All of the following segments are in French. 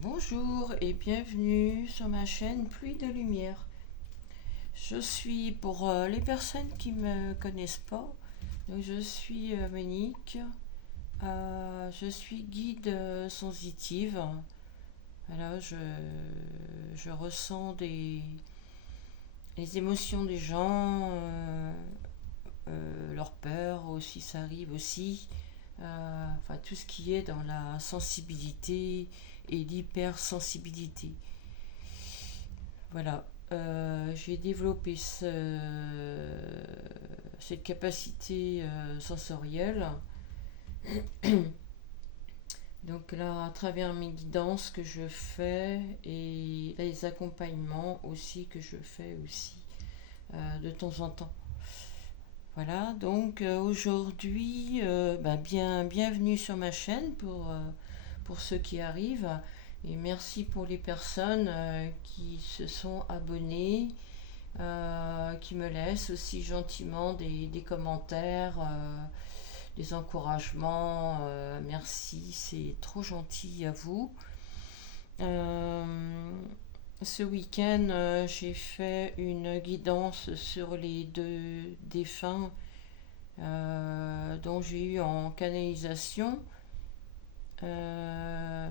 Bonjour et bienvenue sur ma chaîne Pluie de Lumière. Je suis, pour les personnes qui ne me connaissent pas, donc je suis Monique, je suis guide sensitive. Voilà, je ressens les émotions des gens, leur peur aussi, ça arrive aussi. Enfin, tout ce qui est dans la sensibilité et l'hypersensibilité. Voilà. J'ai développé cette capacité sensorielle. Donc là, à travers mes guidances que je fais et les accompagnements aussi que je fais aussi de temps en temps. Voilà, donc aujourd'hui, bienvenue sur ma chaîne pour ceux qui arrivent. Et merci pour les personnes qui se sont abonnées, qui me laissent aussi gentiment des commentaires, des encouragements. Merci, c'est trop gentil à vous. Euh, Ce week-end, j'ai fait une guidance sur les deux défunts dont j'ai eu en canalisation. Euh,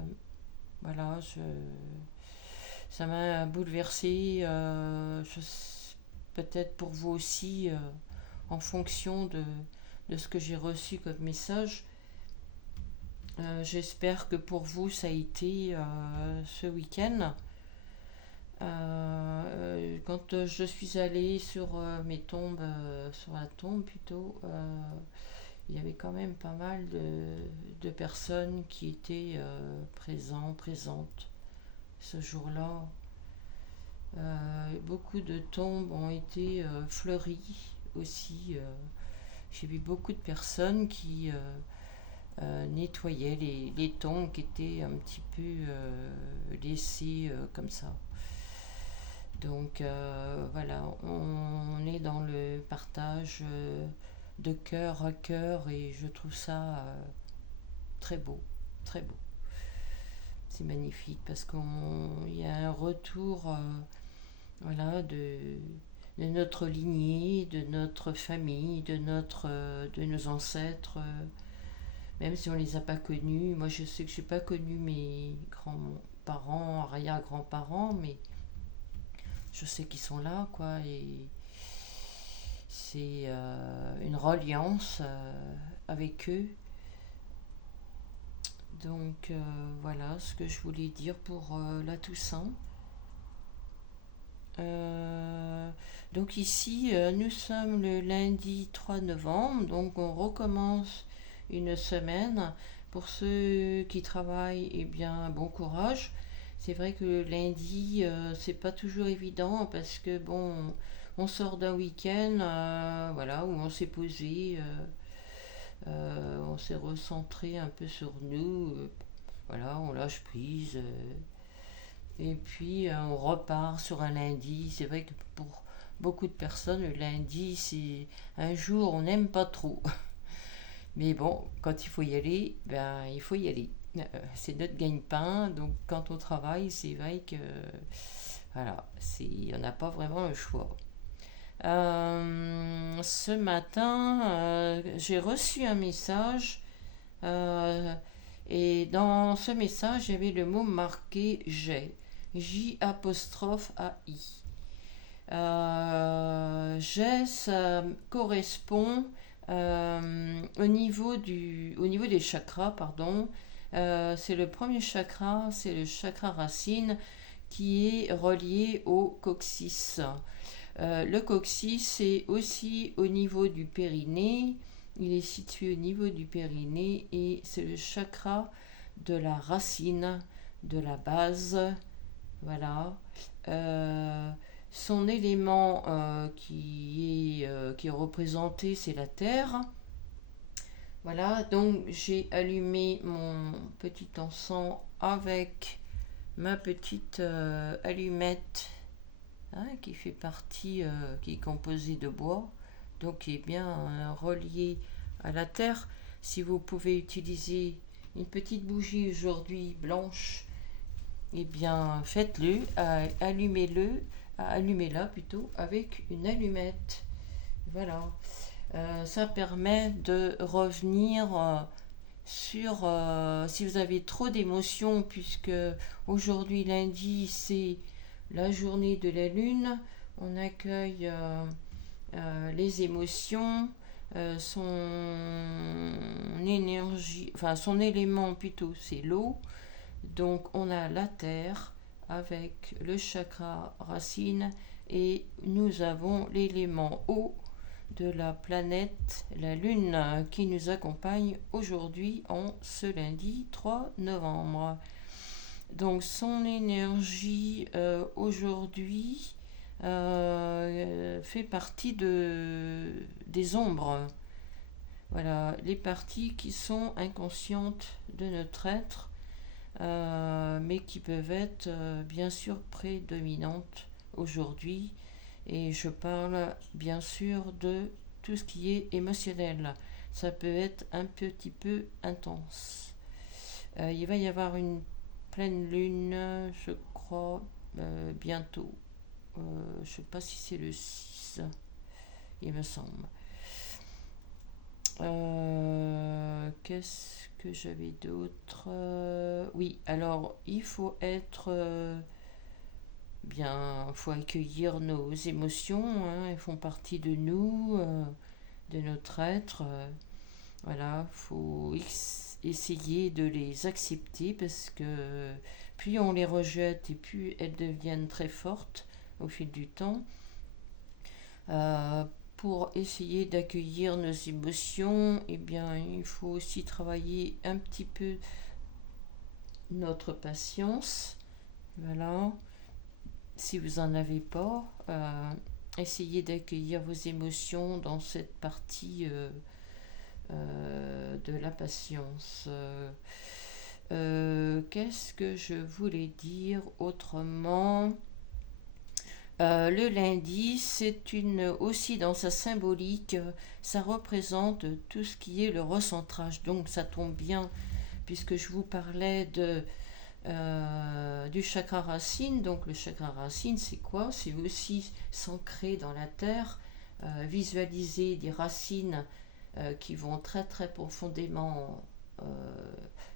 voilà, ça m'a bouleversée. Peut-être pour vous aussi, en fonction de ce que j'ai reçu comme message. J'espère que pour vous, ça a été ce week-end. Quand je suis allée sur mes tombes, sur la tombe plutôt, il y avait quand même pas mal de personnes qui étaient présentes ce jour-là. Beaucoup de tombes ont été fleuries aussi. J'ai vu beaucoup de personnes qui nettoyaient les tombes qui étaient un petit peu laissées comme ça. Donc voilà, on est dans le partage de cœur à cœur et je trouve ça très beau, très beau. C'est magnifique parce qu'il y a un retour voilà, de notre lignée, de notre famille, de nos ancêtres, même si on ne les a pas connus. Moi, je sais que je n'ai pas connu mes grands-parents, arrière-grands-parents, mais je sais qu'ils sont là, quoi, et c'est une reliance avec eux. Donc voilà ce que je voulais dire pour la Toussaint. Donc ici, nous sommes le lundi 3 novembre, donc on recommence une semaine. Pour ceux qui travaillent, eh bien, bon courage. C'est vrai que le lundi, c'est pas toujours évident parce que bon, on sort d'un week-end, voilà, où on s'est posé, on s'est recentré un peu sur nous, voilà, on lâche prise. Et puis on repart sur un lundi. C'est vrai que pour beaucoup de personnes, le lundi, c'est un jour on n'aime pas trop. Mais bon, quand il faut y aller, ben il faut y aller. C'est notre gagne-pain, donc quand on travaille, c'est vrai que voilà, on n'a pas vraiment le choix. Ce matin, j'ai reçu un message et dans ce message, il y avait le mot marqué j'ai. J apostrophe AI. J'ai, ça correspond au niveau des chakras, pardon. C'est le premier chakra, c'est le chakra racine qui est relié au coccyx. Le coccyx, c'est aussi au niveau du périnée. Il est situé au niveau du périnée et c'est le chakra de la racine, de la base. Voilà. Euh, Son élément qui est représenté, c'est la terre. Voilà, donc j'ai allumé mon petit encens avec ma petite allumette, hein, qui fait partie, qui est composée de bois, donc qui est bien reliée à la terre. Si vous pouvez utiliser une petite bougie aujourd'hui blanche eh bien, faites-le, allumez-la plutôt avec une allumette. Voilà. Ça permet de revenir sur si vous avez trop d'émotions, puisque aujourd'hui lundi c'est la journée de la lune, on accueille les émotions, son énergie, enfin son élément plutôt c'est l'eau. Donc on a la terre avec le chakra racine et nous avons l'élément eau de la planète, la Lune, qui nous accompagne aujourd'hui en ce lundi 3 novembre. Donc son énergie aujourd'hui fait partie des ombres. Voilà, les parties qui sont inconscientes de notre être, mais qui peuvent être bien sûr prédominantes aujourd'hui. Et je parle bien sûr de tout ce qui est émotionnel. Ça peut être un petit peu intense. Il va y avoir une pleine lune, je crois, bientôt. Je ne sais pas si c'est le 6, il me semble. Qu'est-ce que j'avais d'autre? Oui, alors il faut être bien, faut accueillir nos émotions, hein, elles font partie de nous, de notre être. Voilà, faut essayer de les accepter parce que plus on les rejette et plus elles deviennent très fortes au fil du temps. Euh, pour essayer d'accueillir nos émotions, eh bien, il faut aussi travailler un petit peu notre patience. Voilà. Si vous n'en avez pas, essayez d'accueillir vos émotions dans cette partie de la patience. Qu'est-ce que je voulais dire autrement? Le lundi, c'est aussi dans sa symbolique, ça représente tout ce qui est le recentrage. Donc ça tombe bien puisque je vous parlais du chakra racine. Donc le chakra racine, c'est quoi? C'est aussi s'ancrer dans la terre, visualiser des racines qui vont très très profondément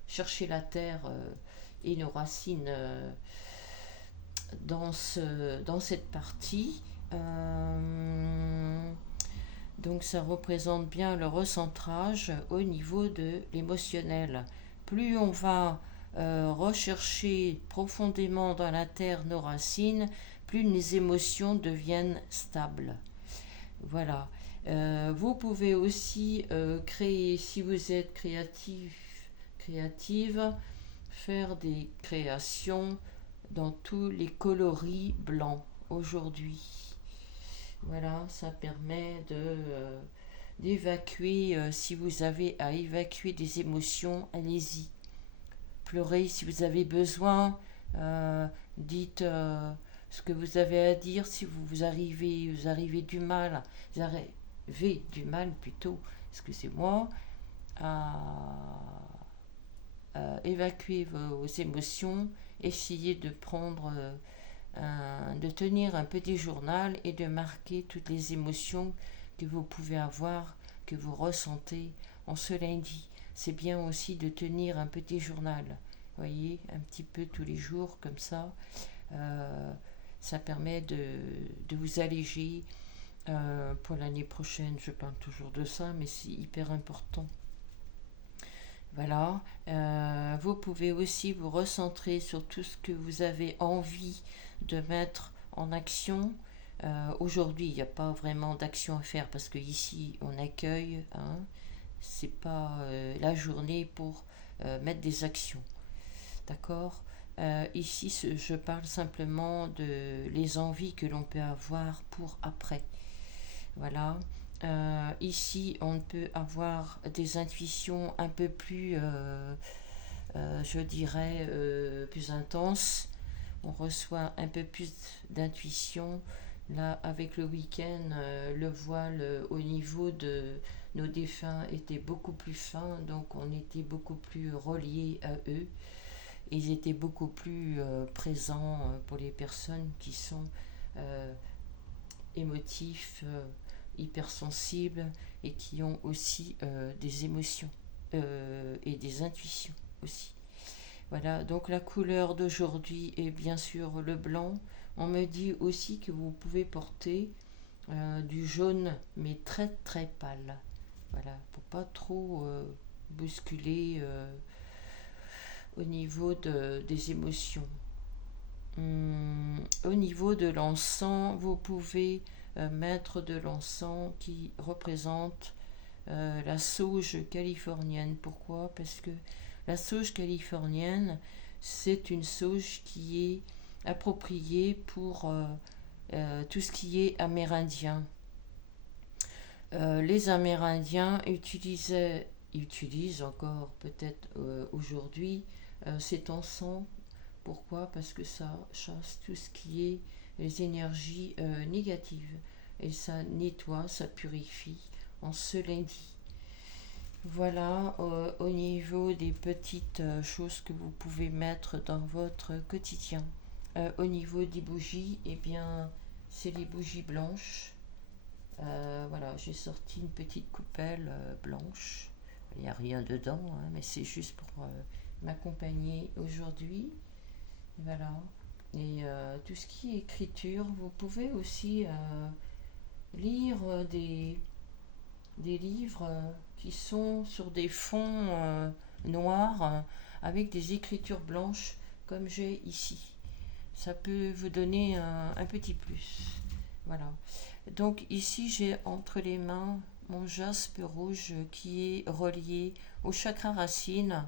chercher la terre et nos racines dans cette partie. Donc ça représente bien le recentrage au niveau de l'émotionnel. Plus on va rechercher profondément dans la terre nos racines, plus les émotions deviennent stables. Voilà. Vous pouvez aussi créer, si vous êtes créative, faire des créations dans tous les coloris blancs aujourd'hui. Voilà, ça permet d'évacuer, si vous avez à évacuer des émotions, allez-y. Pleurez si vous avez besoin, dites ce que vous avez à dire si vous arrivez du mal, vous arrivez du mal plutôt, excusez-moi, à évacuer vos émotions, essayez de de tenir un petit journal et de marquer toutes les émotions que vous pouvez avoir, que vous ressentez en ce lundi. C'est bien aussi de tenir un petit journal, voyez, un petit peu tous les jours comme ça. Ça permet de vous alléger. Pour l'année prochaine, je parle toujours de ça, mais c'est hyper important. Voilà, vous pouvez aussi vous recentrer sur tout ce que vous avez envie de mettre en action. Aujourd'hui, il n'y a pas vraiment d'action à faire parce que ici on accueille, hein, c'est pas la journée pour mettre des actions. D'accord? Ici, je parle simplement de les envies que l'on peut avoir pour après. Voilà. Ici, on peut avoir des intuitions un peu plus, je dirais, plus intenses. On reçoit un peu plus d'intuition. Là, avec le week-end, le voile au niveau de nos défunts était beaucoup plus fin, donc on était beaucoup plus reliés à eux. ils étaient beaucoup plus présents pour les personnes qui sont émotifs, hypersensibles et qui ont aussi des émotions et des intuitions aussi. Voilà, donc la couleur d'aujourd'hui est bien sûr le blanc. On me dit aussi que vous pouvez porter du jaune, mais très très pâle. Voilà, pour pas trop bousculer au niveau des émotions. Au niveau de l'encens, vous pouvez mettre de l'encens qui représente la sauge californienne. Pourquoi? Parce que la sauge californienne, c'est une sauge qui est appropriée pour tout ce qui est amérindien. Les Amérindiens utilisent encore peut-être aujourd'hui cet encens. Pourquoi? Parce que ça chasse tout ce qui est les énergies négatives et ça nettoie, ça purifie en ce lundi. Voilà, au niveau des petites choses que vous pouvez mettre dans votre quotidien. Au niveau des bougies, eh bien, c'est les bougies blanches. Voilà, j'ai sorti une petite coupelle blanche. Il n'y a rien dedans, hein, mais c'est juste pour m'accompagner aujourd'hui. Voilà. Et tout ce qui est écriture, vous pouvez aussi lire des livres qui sont sur des fonds noirs avec des écritures blanches comme j'ai ici. Ça peut vous donner un petit plus. Voilà. Donc ici j'ai entre les mains mon jaspe rouge qui est relié au chakra racine.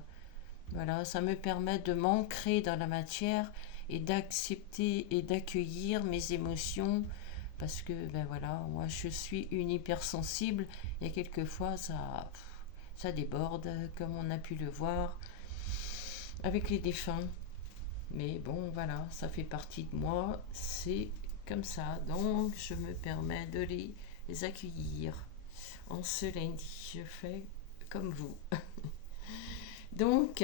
Voilà, ça me permet de m'ancrer dans la matière et d'accepter et d'accueillir mes émotions parce que ben voilà, moi je suis une hypersensible et quelquefois ça déborde comme on a pu le voir avec les défunts. Mais bon voilà, ça fait partie de moi, c'est comme ça. Donc je me permets de les accueillir en ce lundi. Je fais comme vous. Donc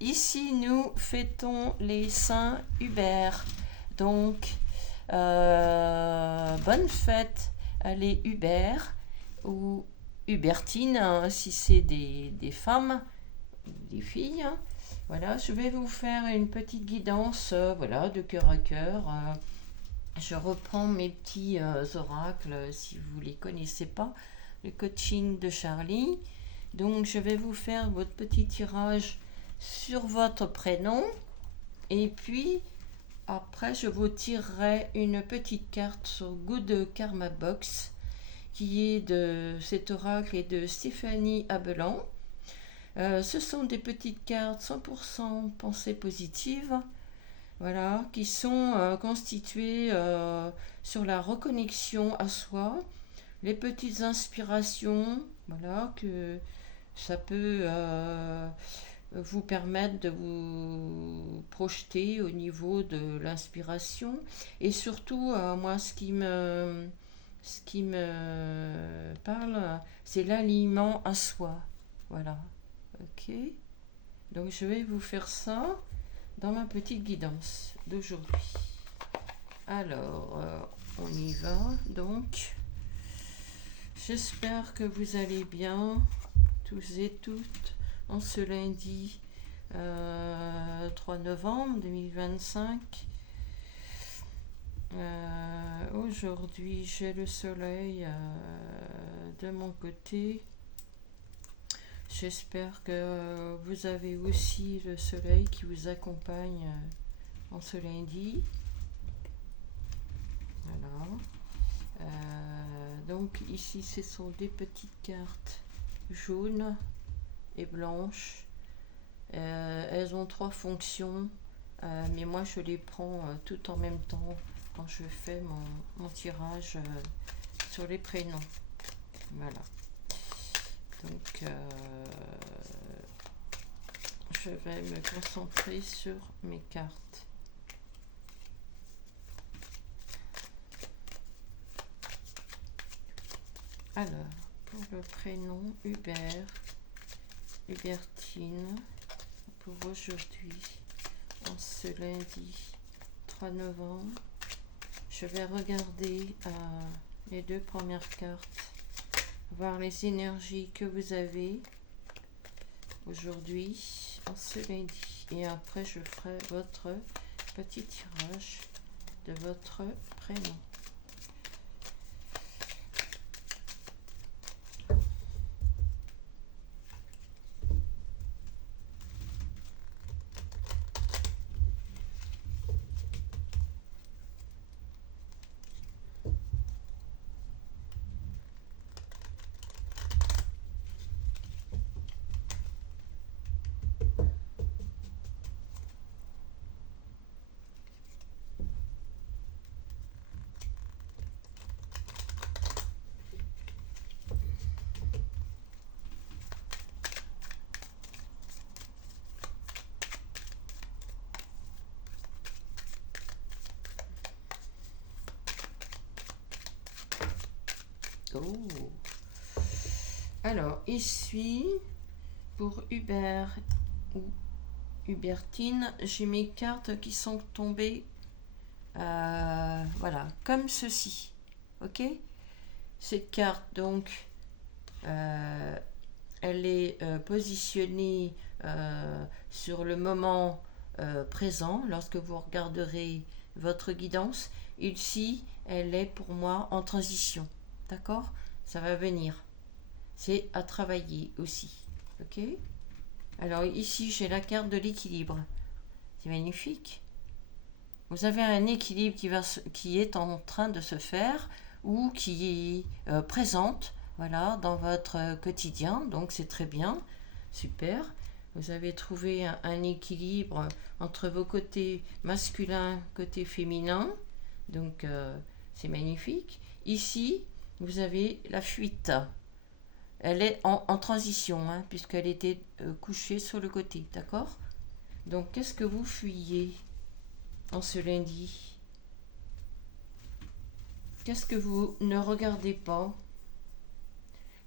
ici nous fêtons les Saints Hubert. Donc bonne fête à les Hubert ou Hubertine hein, si c'est des femmes, des filles. Voilà, je vais vous faire une petite guidance voilà, de cœur à cœur. Je reprends mes petits oracles si vous ne les connaissez pas, le coaching de Charlie. Donc je vais vous faire votre petit tirage sur votre prénom et puis après je vous tirerai une petite carte sur Good Karma Box qui est de cet oracle et de Stéphanie Abelan. Ce sont des petites cartes 100% pensée positive. Voilà, qui sont constituées sur la reconnexion à soi, les petites inspirations, voilà, que ça peut vous permettre de vous projeter au niveau de l'inspiration. Et surtout, moi, ce qui me parle, c'est l'alignement à soi. Voilà, ok. Donc, je vais vous faire ça dans ma petite guidance d'aujourd'hui. Alors, on y va. Donc, j'espère que vous allez bien, tous et toutes, en ce lundi 3 novembre 2025. Aujourd'hui, j'ai le soleil de mon côté. J'espère que vous avez aussi le soleil qui vous accompagne en ce lundi. Voilà. Donc ici, ce sont des petites cartes jaunes et blanches. Elles ont 3 fonctions, mais moi je les prends tout en même temps quand je fais mon tirage sur les prénoms. Voilà. Donc, je vais me concentrer sur mes cartes. Alors, pour le prénom Hubert, Hubertine, pour aujourd'hui, en ce lundi 3 novembre. Je vais regarder les deux premières cartes, voir les énergies que vous avez aujourd'hui, en ce lundi. Et après, je ferai votre petit tirage de votre prénom. Oh. Alors, ici, pour Hubert ou Hubertine, j'ai mes cartes qui sont tombées, voilà, comme ceci. Ok? Cette carte, donc, elle est positionnée sur le moment présent, lorsque vous regarderez votre guidance. Ici, elle est pour moi en transition. D'accord? Ça va venir. C'est à travailler aussi. Ok? Alors ici, j'ai la carte de l'équilibre. C'est magnifique. Vous avez un équilibre qui est en train de se faire ou qui est présente, voilà, dans votre quotidien. Donc c'est très bien. Super. Vous avez trouvé un équilibre entre vos côtés masculins, côté féminin. Donc c'est magnifique. Ici, vous avez la fuite. Elle est en transition, hein, puisqu'elle était couchée sur le côté, d'accord? Donc, qu'est-ce que vous fuyez en ce lundi? Qu'est-ce que vous ne regardez pas?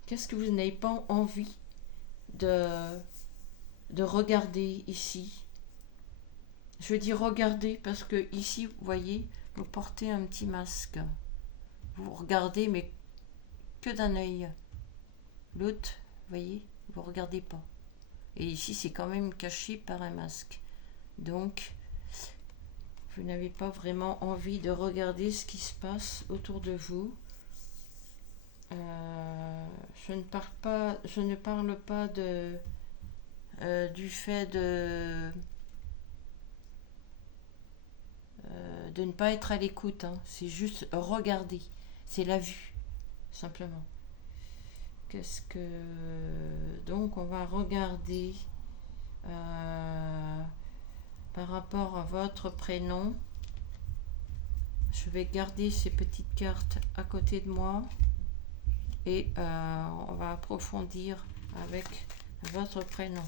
Qu'est-ce que vous n'avez pas envie de regarder ici? Je dis regarder parce que ici, vous voyez, vous portez un petit masque. Vous regardez, mais que d'un œil. L'autre, vous voyez, vous ne regardez pas. Et ici, c'est quand même caché par un masque. Donc, vous n'avez pas vraiment envie de regarder ce qui se passe autour de vous. Je ne parle pas du fait de ne pas être à l'écoute. Hein. C'est juste regarder. C'est la vue, simplement. Qu'est-ce que... Donc, on va regarder par rapport à votre prénom. Je vais garder ces petites cartes à côté de moi et on va approfondir avec votre prénom.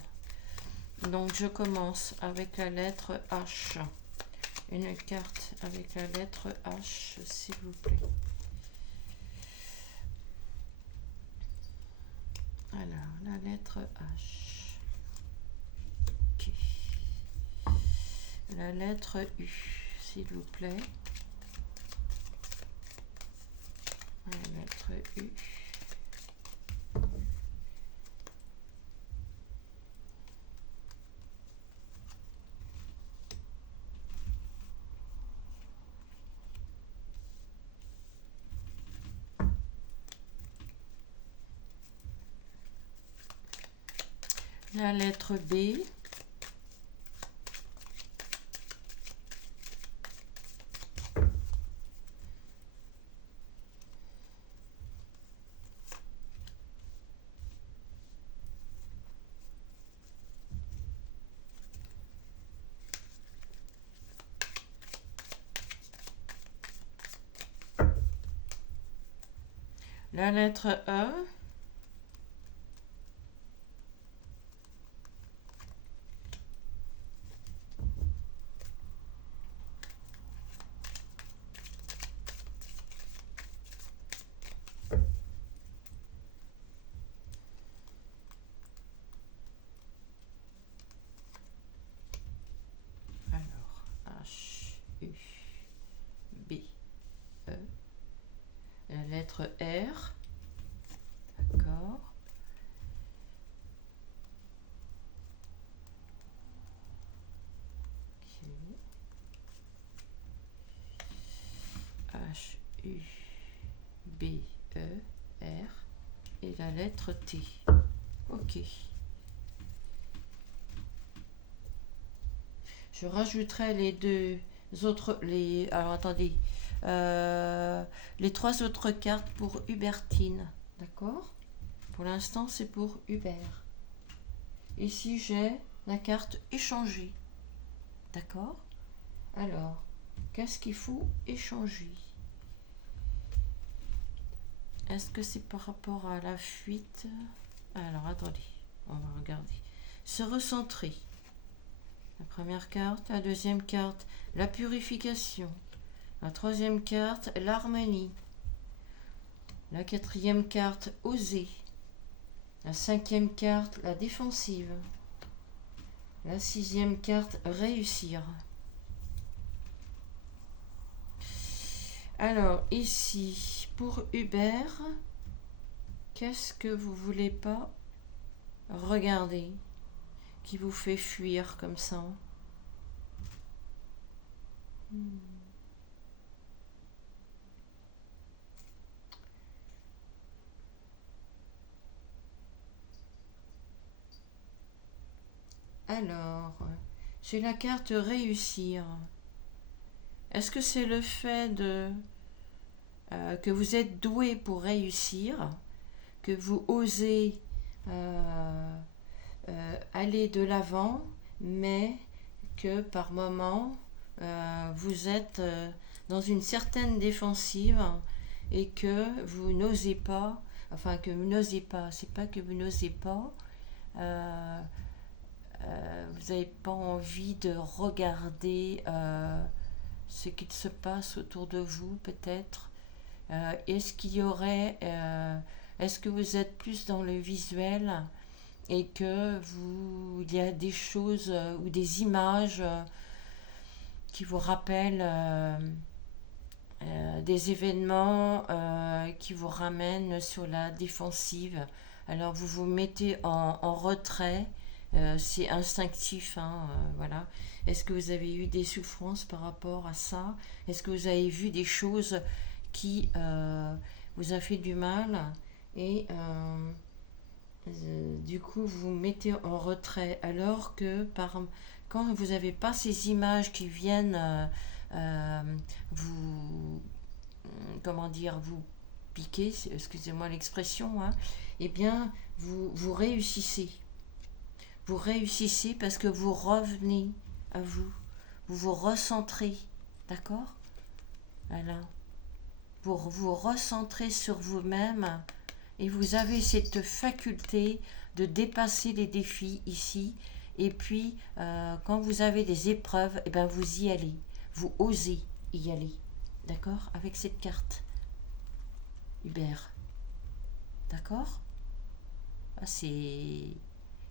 Donc, je commence avec la lettre H. Une carte avec la lettre H, s'il vous plaît. Alors, la lettre H. Ok. La lettre U, s'il vous plaît. La lettre U. La lettre B. La lettre E. U, B, E, R et la lettre T. Ok. Je rajouterai les deux autres, alors attendez, les trois autres cartes pour Hubertine, d'accord? Pour l'instant, c'est pour Hubert. Ici, j'ai la carte échanger, d'accord? Alors, qu'est-ce qu'il faut échanger? Est-ce que c'est par rapport à la fuite? Alors, attendez, on va regarder. Se recentrer. La première carte, la deuxième carte, la purification. La troisième carte, l'harmonie. La quatrième carte, oser. La cinquième carte, la défensive. La sixième carte, réussir. Alors, ici, pour Hubert, qu'est-ce que vous voulez pas regarder qui vous fait fuir comme ça? Alors, j'ai la carte réussir. Est-ce que c'est le fait que vous êtes doué pour réussir, que vous osez aller de l'avant, mais que par moment, vous êtes dans une certaine défensive et que vous n'osez pas, enfin que vous n'osez pas, c'est pas que vous n'osez pas, vous n'avez pas envie de regarder ce qu'il se passe autour de vous peut-être. Est-ce qu'il y aurait, est-ce que vous êtes plus dans le visuel et que il y a des choses ou des images qui vous rappellent des événements qui vous ramènent sur la défensive. Alors vous vous mettez en retrait, c'est instinctif, hein, voilà. Est-ce que vous avez eu des souffrances par rapport à ça? Est-ce que vous avez vu des choses qui vous a fait du mal et du coup vous mettez en retrait alors que quand vous n'avez pas ces images qui viennent vous comment dire vous piquer, excusez-moi l'expression, hein, eh bien vous réussissez. Vous réussissez parce que vous revenez à vous. Vous vous recentrez. D'accord? Voilà. Vous vous recentrez sur vous-même et vous avez cette faculté de dépasser les défis ici. Et puis, quand vous avez des épreuves, eh ben vous y allez. Vous osez y aller. D'accord? Avec cette carte. Hubert. D'accord? Ah,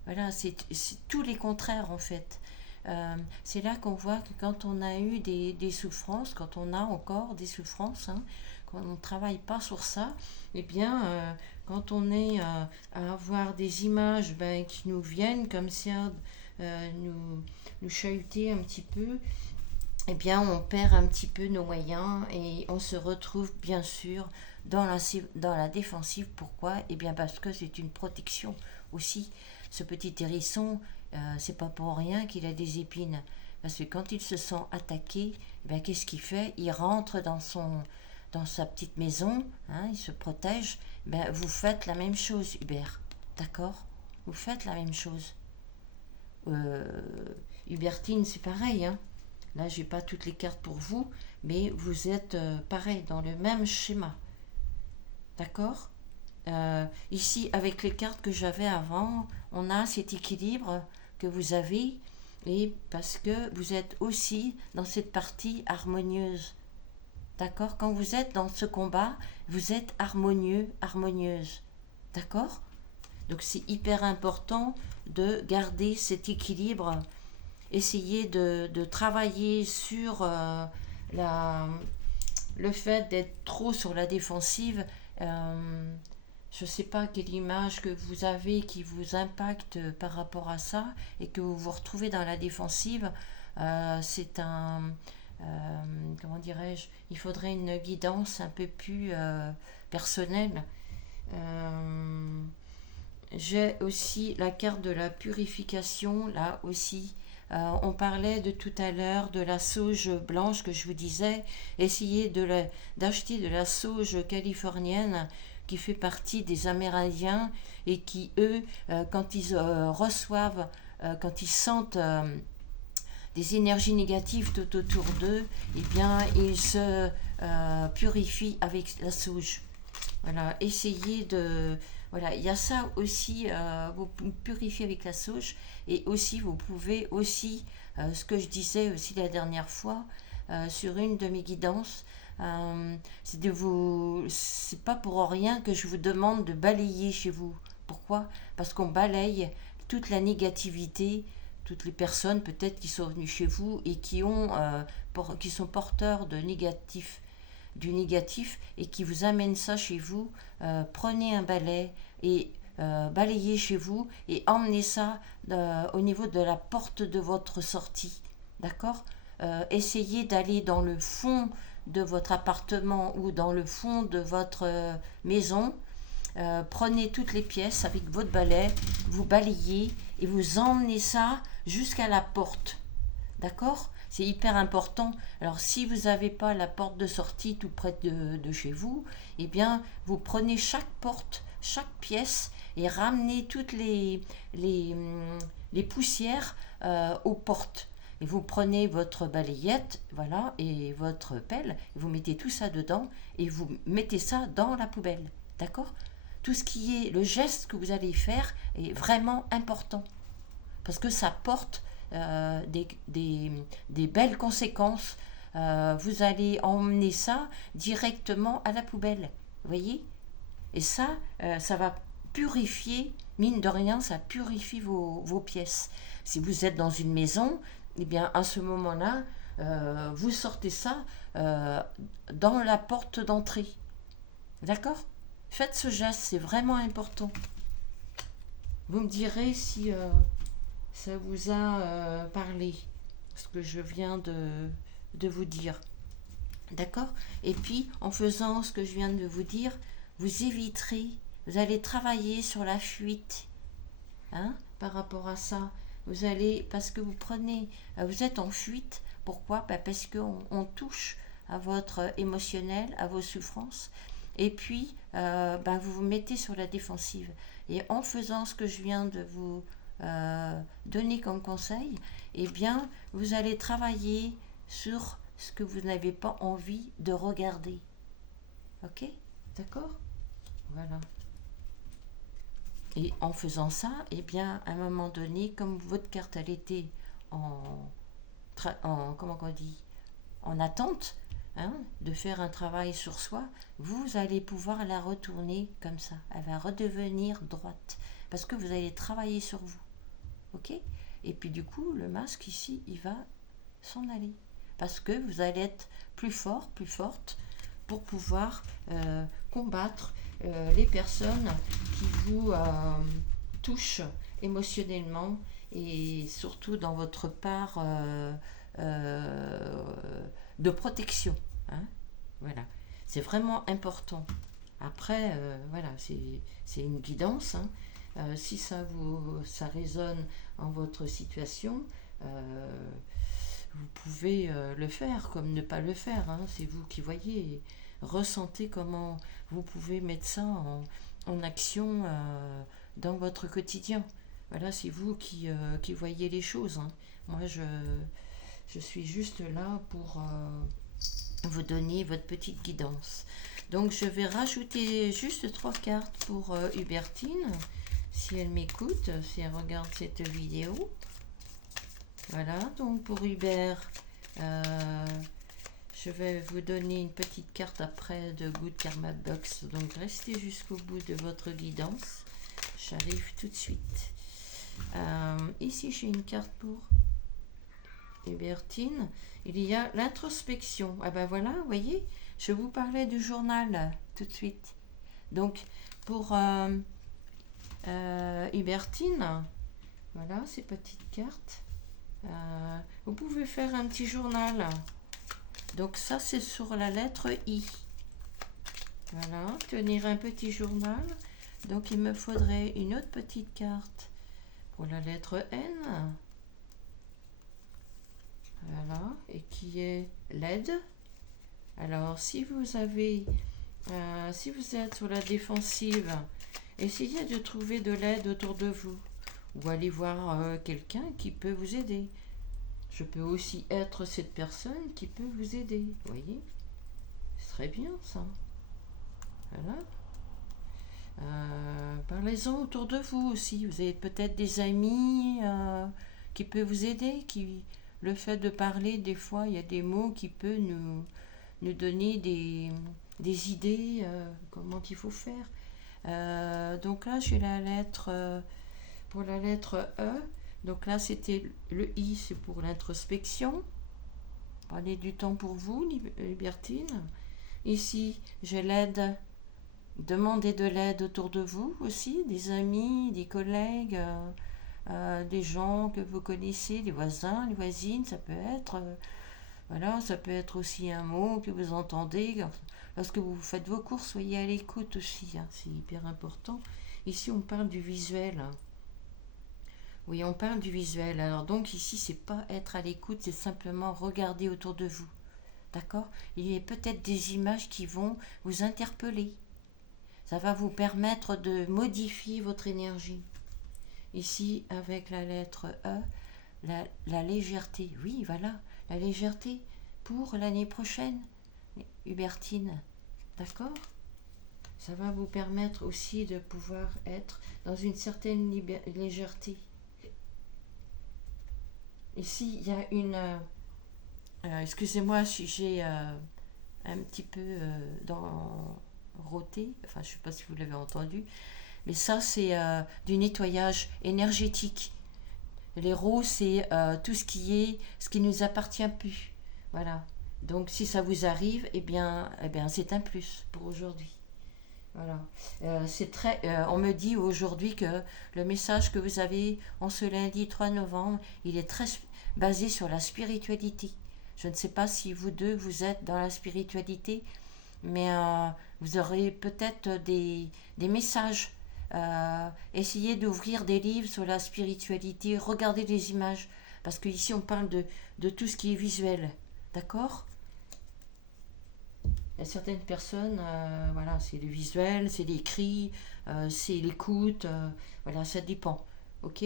voilà, c'est tous les contraires en fait. C'est là qu'on voit que quand on a eu des souffrances, quand on a encore des souffrances, hein, quand on ne travaille pas sur ça, eh bien, quand on est à avoir des images qui nous viennent comme ça, nous chahuter un petit peu, eh bien, on perd un petit peu nos moyens et on se retrouve bien sûr dans la défensive. Pourquoi? Eh bien, parce que c'est une protection aussi. Ce petit hérisson, c'est pas pour rien qu'il a des épines. Parce que quand il se sent attaqué, eh bien, qu'est-ce qu'il fait? Il rentre dans sa petite maison, hein, il se protège. Eh bien, vous faites la même chose, Hubert. D'accord? Vous faites la même chose. Hubertine, c'est pareil, hein. Là, j'ai pas toutes les cartes pour vous, mais vous êtes pareil, dans le même schéma. D'accord? Ici, avec les cartes que j'avais avant, on a cet équilibre que vous avez, et parce que vous êtes aussi dans cette partie harmonieuse. D'accord? Quand vous êtes dans ce combat, vous êtes harmonieux, harmonieuse. D'accord? Donc c'est hyper important de garder cet équilibre. Essayez de travailler sur le fait d'être trop sur la défensive. Je ne sais pas quelle image que vous avez qui vous impacte par rapport à ça et que vous vous retrouvez dans la défensive. C'est comment dirais-je, il faudrait une guidance un peu plus personnelle. Euh, j'ai aussi la carte de la purification, là aussi. On parlait de tout à l'heure de la sauge blanche que je vous disais. Essayez d'acheter de la sauge californienne qui fait partie des Amérindiens et qui, eux, quand ils reçoivent, quand ils sentent des énergies négatives tout autour d'eux, eh bien, ils se purifient avec la sauge. Voilà, essayez de... Voilà, il y a ça aussi, vous purifiez avec la sauge, et aussi vous pouvez aussi, ce que je disais aussi la dernière fois, sur une de mes guidances, c'est de vous... C'est pas pour rien que je vous demande de balayer chez vous. Pourquoi? Parce qu'on balaye toute la négativité, toutes les personnes peut-être qui sont venues chez vous et qui sont porteurs de négatif, du négatif et qui vous amènent ça chez vous. Prenez un balai et balayez chez vous et emmenez ça au niveau de la porte de votre sortie. D'accord? Essayez d'aller dans le fond de votre appartement ou dans le fond de votre maison. Prenez toutes les pièces avec votre balai, vous balayez et vous emmenez ça jusqu'à la porte. D'accord? C'est hyper important. Alors, si vous n'avez pas la porte de sortie tout près de chez vous, eh bien, vous prenez chaque porte, chaque pièce et ramenez toutes les poussières aux portes. Et vous prenez votre balayette, voilà, et votre pelle, et vous mettez tout ça dedans et vous mettez ça dans la poubelle. D'accord? Tout ce qui est le geste que vous allez faire est vraiment important parce que ça porte des belles conséquences. Vous allez emmener ça directement à la poubelle. Vous voyez? Et ça, ça va purifier, mine de rien, ça purifie vos pièces. Si vous êtes dans une maison, eh bien, à ce moment-là, vous sortez ça dans la porte d'entrée. D'accord? Faites ce geste, c'est vraiment important. Vous me direz si ça vous a parlé, ce que je viens de vous dire. D'accord? Et puis, en faisant ce que je viens de vous dire, vous éviterez, vous allez travailler sur la fuite. Hein, par rapport à ça. Vous allez, parce que vous êtes en fuite. Pourquoi? Parce qu'on touche à votre émotionnel, à vos souffrances. Et puis, vous vous mettez sur la défensive. Et en faisant ce que je viens de vous donner comme conseil, eh bien, vous allez travailler sur ce que vous n'avez pas envie de regarder. Ok? D'accord? Voilà. Et en faisant ça, eh bien, à un moment donné, comme votre carte, elle était comment on dit, en attente, hein, de faire un travail sur soi, vous allez pouvoir la retourner comme ça. Elle va redevenir droite. Parce que vous allez travailler sur vous. Ok? Et puis du coup, le masque ici, il va s'en aller. Parce que vous allez être plus fort, plus forte pour pouvoir combattre les personnes qui vous touchent émotionnellement et surtout dans votre part de protection. Hein, voilà, c'est vraiment important. Après, voilà, c'est une guidance. Hein. Si ça résonne en votre situation, vous pouvez le faire comme ne pas le faire. Hein. C'est vous qui voyez. Ressentez comment vous pouvez mettre ça en action dans votre quotidien. Voilà, c'est vous qui voyez les choses. Hein. Moi, je suis juste là pour vous donner votre petite guidance. Donc, je vais rajouter juste 3 cartes pour Hubertine, si elle m'écoute, si elle regarde cette vidéo. Voilà, donc pour Hubert, je vais vous donner une petite carte après de Good Karma Box. Donc restez jusqu'au bout de votre guidance. J'arrive tout de suite. Ici, j'ai une carte pour Hubertine. Il y a l'introspection. Ah ben voilà, vous voyez, je vous parlais du journal tout de suite. Donc pour Hubertine, voilà ces petites cartes. Vous pouvez faire un petit journal Donc ça, c'est sur la lettre I. Voilà, tenir un petit journal. Donc il me faudrait une autre petite carte pour la lettre N. Voilà, et qui est l'aide. Alors si vous avez, si vous êtes sur la défensive, essayez de trouver de l'aide autour de vous. Ou allez voir quelqu'un qui peut vous aider. Je peux aussi être cette personne qui peut vous aider. Vous voyez? Ce serait bien ça. Voilà. Parlez-en autour de vous aussi. Vous avez peut-être des amis qui peuvent vous aider. Le fait de parler, des fois, il y a des mots qui peuvent nous donner des idées, comment il faut faire. Donc là, j'ai la lettre, pour la lettre E. Donc là, c'était le I, c'est pour l'introspection. Prenez du temps pour vous, Libertine. Ici, j'ai l'aide. Demandez de l'aide autour de vous aussi, des amis, des collègues, des gens que vous connaissez, des voisins, les voisines, ça peut être. Voilà, ça peut être aussi un mot que vous entendez. Lorsque vous faites vos courses, soyez à l'écoute aussi, hein, c'est hyper important. Ici, on parle du visuel. Oui, on parle du visuel. Alors donc ici, c'est pas être à l'écoute, c'est simplement regarder autour de vous. D'accord? Il y a peut-être des images qui vont vous interpeller. Ça va vous permettre de modifier votre énergie. Ici, avec la lettre E, la légèreté. Oui, voilà, la légèreté pour l'année prochaine, Hubertine. D'accord? Ça va vous permettre aussi de pouvoir être dans une certaine légèreté. Ici, il y a une... excusez-moi si j'ai un petit peu roté, enfin je ne sais pas si vous l'avez entendu, mais ça c'est du nettoyage énergétique. Les rots, c'est tout ce qui nous appartient plus. Voilà. Donc si ça vous arrive, eh bien c'est un plus pour aujourd'hui. Voilà. On me dit aujourd'hui que le message que vous avez en ce lundi 3 novembre, il est très basé sur la spiritualité. Je ne sais pas si vous deux, vous êtes dans la spiritualité, mais vous aurez peut-être des messages. Essayez d'ouvrir des livres sur la spiritualité, regardez des images, parce qu'ici on parle de tout ce qui est visuel. D'accord? Il y a certaines personnes, voilà, c'est le visuel, c'est l'écrit, c'est l'écoute, voilà, ça dépend. Ok?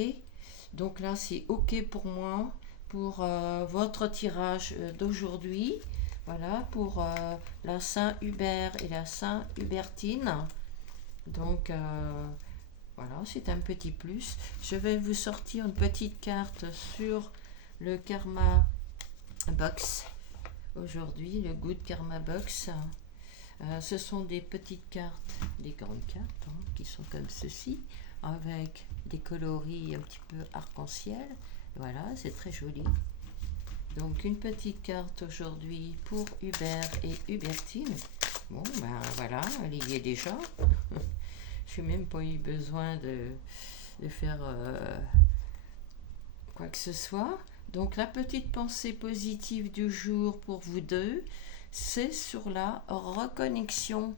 Donc là, c'est ok pour moi, pour votre tirage d'aujourd'hui. Voilà, pour la Saint-Hubert et la Saint-Hubertine. Donc, voilà, c'est un petit plus. Je vais vous sortir une petite carte sur le Karma Box. Aujourd'hui, le Good Karma Box. Ce sont des petites cartes, des grandes cartes, hein, qui sont comme ceci, avec des coloris un petit peu arc-en-ciel. Voilà, c'est très joli. Donc une petite carte aujourd'hui pour Hubert et Hubertine. Bon, ben voilà, elle y est déjà. Je n'ai même pas eu besoin de faire quoi que ce soit. Donc la petite pensée positive du jour pour vous deux, c'est sur la reconnexion.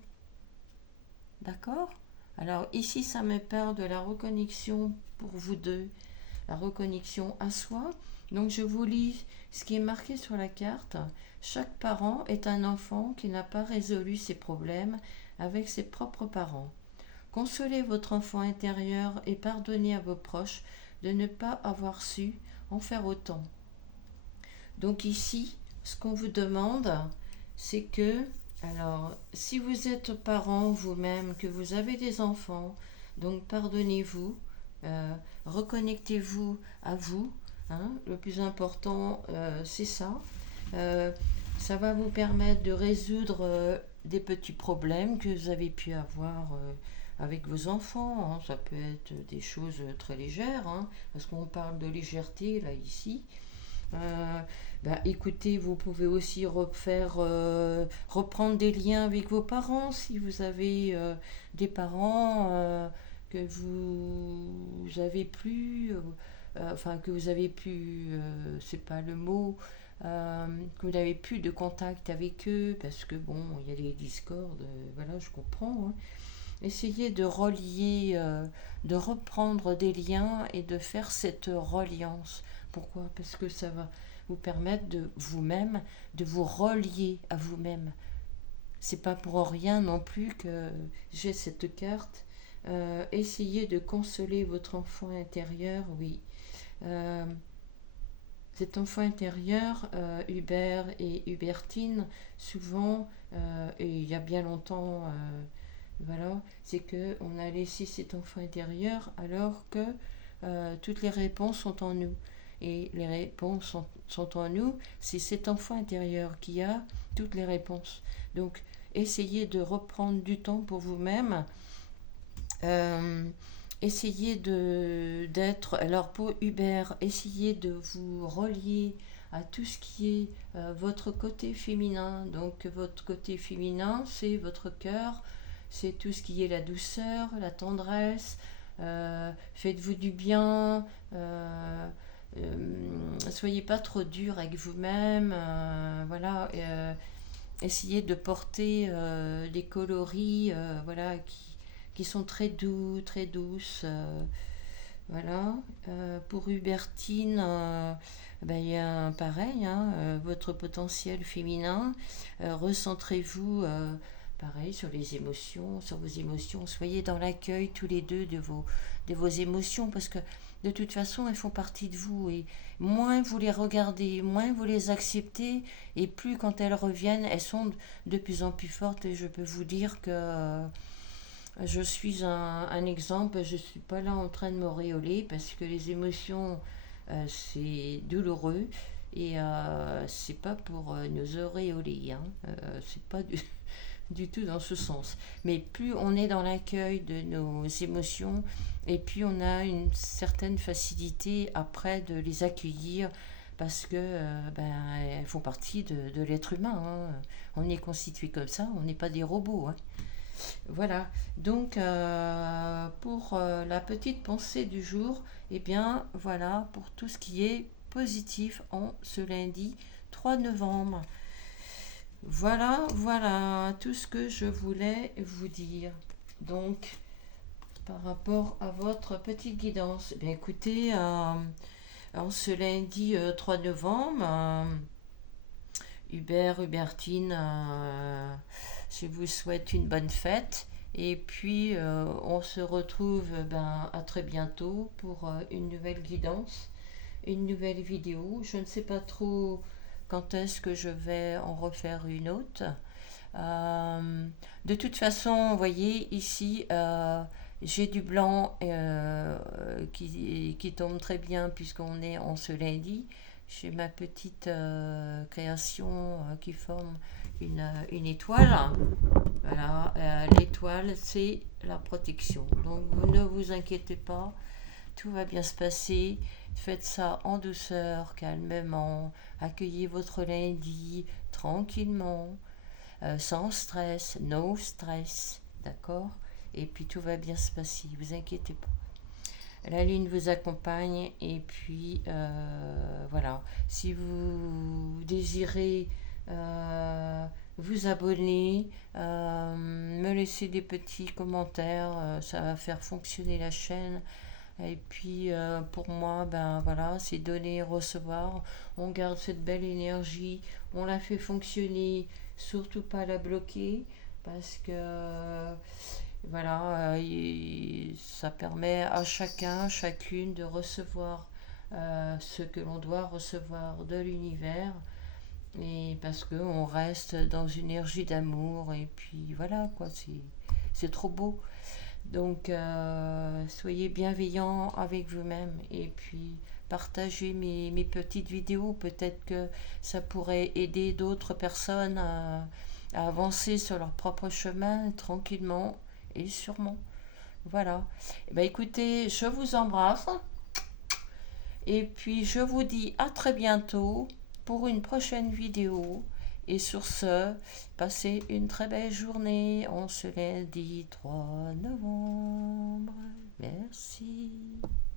D'accord? Alors ici, ça me parle de la reconnexion pour vous deux, la reconnexion à soi. Donc je vous lis ce qui est marqué sur la carte. Chaque parent est un enfant qui n'a pas résolu ses problèmes avec ses propres parents. Consolez votre enfant intérieur et pardonnez à vos proches de ne pas avoir su en faire autant. Donc ici, ce qu'on vous demande, c'est que, alors, si vous êtes parent vous-même, que vous avez des enfants, donc pardonnez-vous, reconnectez-vous à vous. Hein, le plus important, c'est ça. Ça va vous permettre de résoudre des petits problèmes que vous avez pu avoir avec vos enfants. Hein. Ça peut être des choses très légères, hein, parce qu'on parle de légèreté là ici. Écoutez, vous pouvez aussi reprendre des liens avec vos parents si vous avez des parents que vous avez plus, enfin que vous avez pu, c'est pas le mot, que vous n'avez plus de contact avec eux, parce que bon, il y a les discords, voilà, je comprends, hein. Essayez de relier, de reprendre des liens et de faire cette reliance. Pourquoi? Parce que ça va vous permettre de vous-même, de vous relier à vous-même. C'est pas pour rien non plus que j'ai cette carte. Essayez de consoler votre enfant intérieur, oui. Euh, Cet enfant intérieur, Hubert et Hubertine, souvent, et il y a bien longtemps, voilà, c'est que on a laissé cet enfant intérieur alors que toutes les réponses sont en nous. Et les réponses sont en nous, c'est cet enfant intérieur qui a toutes les réponses. Donc, essayez de reprendre du temps pour vous-même. Euh, Essayez d'être, alors pour Hubert, essayez de vous relier à tout ce qui est votre côté féminin. Donc votre côté féminin, c'est votre cœur, c'est tout ce qui est la douceur, la tendresse. Faites-vous du bien. Soyez pas trop dur avec vous-même. Voilà. Essayez de porter des coloris, voilà, qui sont très doux, très douces. Voilà. Pour Hubertine, ben, il y a un pareil, hein, votre potentiel féminin. Recentrez-vous, pareil, sur les émotions, sur vos émotions. Soyez dans l'accueil tous les deux de vos émotions, parce que de toute façon, elles font partie de vous. Et moins vous les regardez, moins vous les acceptez, et plus quand elles reviennent, elles sont de plus en plus fortes. Et je peux vous dire que je suis un exemple, je ne suis pas là en train de m'auréoler parce que les émotions, c'est douloureux et c'est pas pour nous auréoler, hein. C'est pas du tout dans ce sens. Mais plus on est dans l'accueil de nos émotions et puis on a une certaine facilité après de les accueillir parce que ben, elles font partie de l'être humain, hein. On est constitué comme ça, on n'est pas des robots, hein. Voilà, donc pour la petite pensée du jour, eh bien voilà pour tout ce qui est positif en ce lundi 3 novembre. Voilà, voilà tout ce que je voulais vous dire. Donc, par rapport à votre petite guidance, eh bien écoutez, en ce lundi 3 novembre, Hubert, Hubertine, je vous souhaite une bonne fête. Et puis, on se retrouve ben, à très bientôt pour une nouvelle guidance, une nouvelle vidéo. Je ne sais pas trop quand est-ce que je vais en refaire une autre. De toute façon, vous voyez ici, j'ai du blanc qui tombe très bien puisqu'on est en ce lundi. J'ai ma petite création qui forme une étoile. Voilà, l'étoile, c'est la protection. Donc, vous ne vous inquiétez pas, tout va bien se passer. Faites ça en douceur, calmement. Accueillez votre lundi tranquillement, sans stress, no stress, d'accord? Et puis tout va bien se passer, vous inquiétez pas. La lune vous accompagne et puis voilà. Si vous désirez vous abonner, me laisser des petits commentaires, ça va faire fonctionner la chaîne. Et puis pour moi, ben voilà, c'est donner et recevoir. On garde cette belle énergie, on la fait fonctionner, surtout pas la bloquer parce que voilà, ça permet à chacun, chacune de recevoir ce que l'on doit recevoir de l'univers. Et parce qu'on reste dans une énergie d'amour, et puis voilà, quoi, c'est trop beau. Donc, soyez bienveillants avec vous-même, et puis partagez mes petites vidéos. Peut-être que ça pourrait aider d'autres personnes à avancer sur leur propre chemin tranquillement et sûrement. Voilà. Eh ben, écoutez, je vous embrasse et puis je vous dis à très bientôt pour une prochaine vidéo. Et sur ce, passez une très belle journée en ce lundi 3 novembre. Merci.